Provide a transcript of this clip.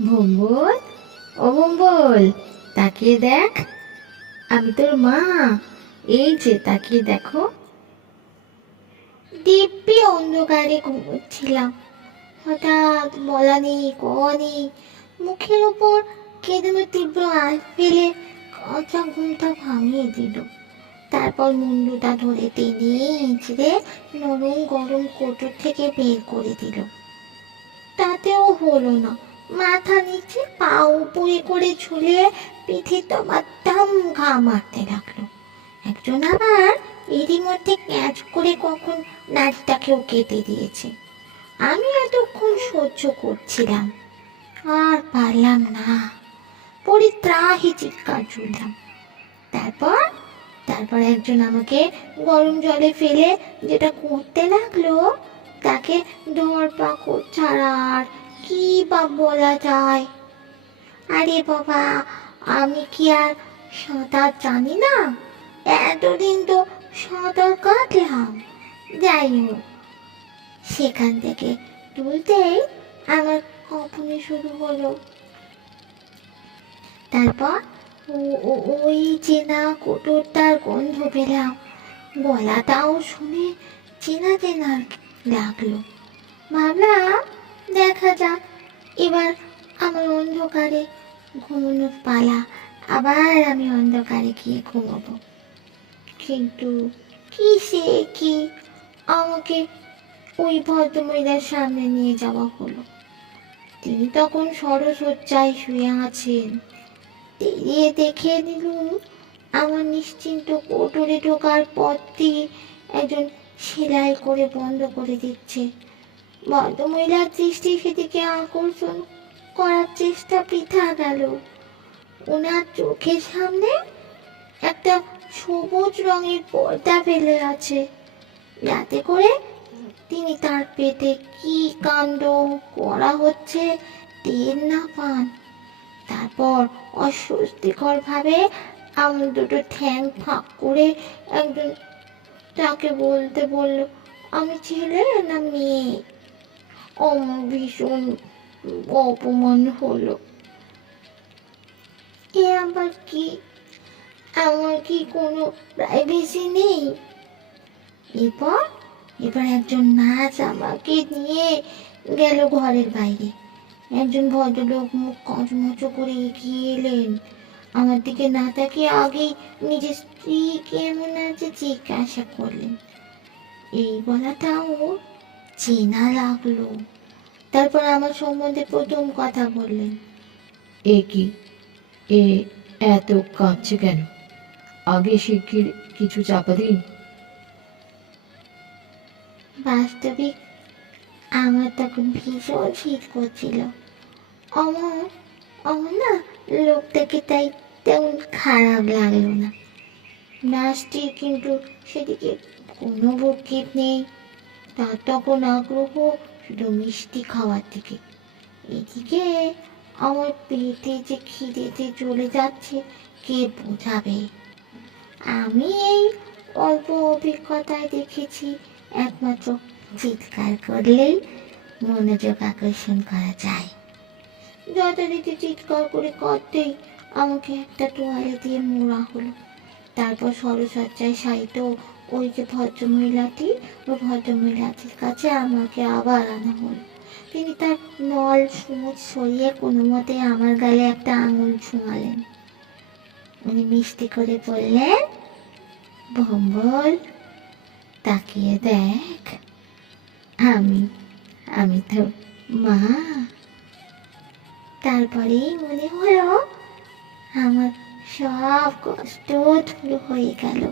ভম্বল ও ভম্বল তাকিয়ে দেখ। আমি তোর মা। এই যে, তাকিয়ে দেখো। দিব্যি অন্ধকারে ঘুমোচ্ছিলাম। হঠাৎ বলা নেই কওয়া নেই। মুখের ওপর কেঁদে তীব্র আল ফেলে কাঁচা ঘুমটা ভাঙিয়ে দিল। তারপর মুন্ডুটা ধরে টেনে ইঁচড়ে নরম গরম কোটর থেকে বের করে দিল। তাতেও হলো না। মাথা নিচে পা উপরে করে ঝুলে পিঠে দমাদ্দাম ঘা মারতে লাগল। একজন আবার এরই মধ্যে ক্যাচ করে কখন নাচটাকেও কেটে দিয়েছে। আমি এতক্ষণ সহ্য করছিলাম, আর পারলাম না। পরিত্রাহি চিৎকার জুড়লাম তারপর তারপর একজন আমাকে গরম জলে ফেলে যেটা করতে লাগল, তাকে ধরপাকড় ছাড়া আর কি বা বলা যায়? আরে বাবা, আমি কি আর সাঁতার জানি না? এতদিন তো সাঁতার কাটলাম। যাই হোক, সেখান থেকে তুলতেই আমার কখনই শুরু হলো। তারপর ওই চেনা কোটরটার গন্ধ পেলাম। গলাটাও শুনে চেনা চেনা লাগল। ভাবলাম দেখা যাক। এবার আমার অন্ধকারে ঘুমানোর পালা। আবার আমি অন্ধকারে গিয়ে ঘুমাবো। কিন্তু কি সে কি? আমাকে ওই ভদ্রমহিলার সামনে নিয়ে যাওয়া হলো। তিনি তখন সরসজ্জায় শুয়ে আছেন। তেড়িয়ে দেখে নিলুম আমার নিশ্চিন্ত কোটরে ঢোকার পথটি একজন সেলাই করে বন্ধ করে দিচ্ছে। ভদ্রমহিলার দৃষ্টি সেদিকে আকর্ষণ করার চেষ্টা বৃথা গেল। ওনার চোখের সামনে একটা সবুজ রঙের পর্দা ফেলে আছে। যাতে করে তিনি তার পেটে কি কাণ্ড করা হচ্ছে টের না পান। তারপর অস্বস্তিকর ভাবে আমার দুটো ঠ্যাং ফাঁক করে একজন তাকে বলতে বলল, আমি ছেলে না মেয়ে? ভীষণ অপমান হলো। এ আবার কি? আমার কি কোনো প্রাইভেসি নেই? এরপর, এবার একজন নাচ আমাকে নিয়ে গেল ঘরের বাইরে। একজন ভদ্রলোক মুখ কচমচো করে এগিয়ে এলেন। আমার দিকে না তাকিয়ে আগেই নিজের স্ত্রী কেমন আছে জিজ্ঞাসা করলেন। এই বলাটাও চেনা লাগল। তারপর আমার সম্বন্ধে প্রথম কথা বললেন। এ কি? এ এত কাঁপছে কেন? আগে শিগগির কিছু চাপা দিন। বাস্তবিক আমার তখন ভীষণ শীত করছিল। আমার আমার না লোকটাকে তাই তেমন খারাপ লাগল না। নাচটির কিন্তু সেদিকে কোনো ভক্ষেপ নেই। তার তখন আগ্রহ শুধু মিষ্টি খাওয়ার দিকে। এদিকে আমার পেটে যে খিদেতে চলে যাচ্ছে, কে বোঝাবে? আমি এই অল্প অভিজ্ঞতায় দেখেছি, একমাত্র চিৎকার করলেই মনোযোগ আকর্ষণ করা যায়। যথারীতি চিৎকার করে করতেই আমাকে একটা তোয়ালে দিয়ে মোড়া হলো। তারপর সরসজ্জায় সাহিত্য ওই যে ভদ্রমহিলাটি ওই ভদ্রমহিলাটির কাছে আমাকে আবার আনা হলো। তিনি তার নল সুমুচ সরিয়ে কোনো মতে আমার গালে একটা আঙুল ছোঁয়ালেন উনি মিষ্টি করে বললেন, ভম্বল, তাকিয়ে দেখ। আমি আমি তো মা। তারপরেই মনে হলো, আমার সব কষ্ট হয়ে গেল।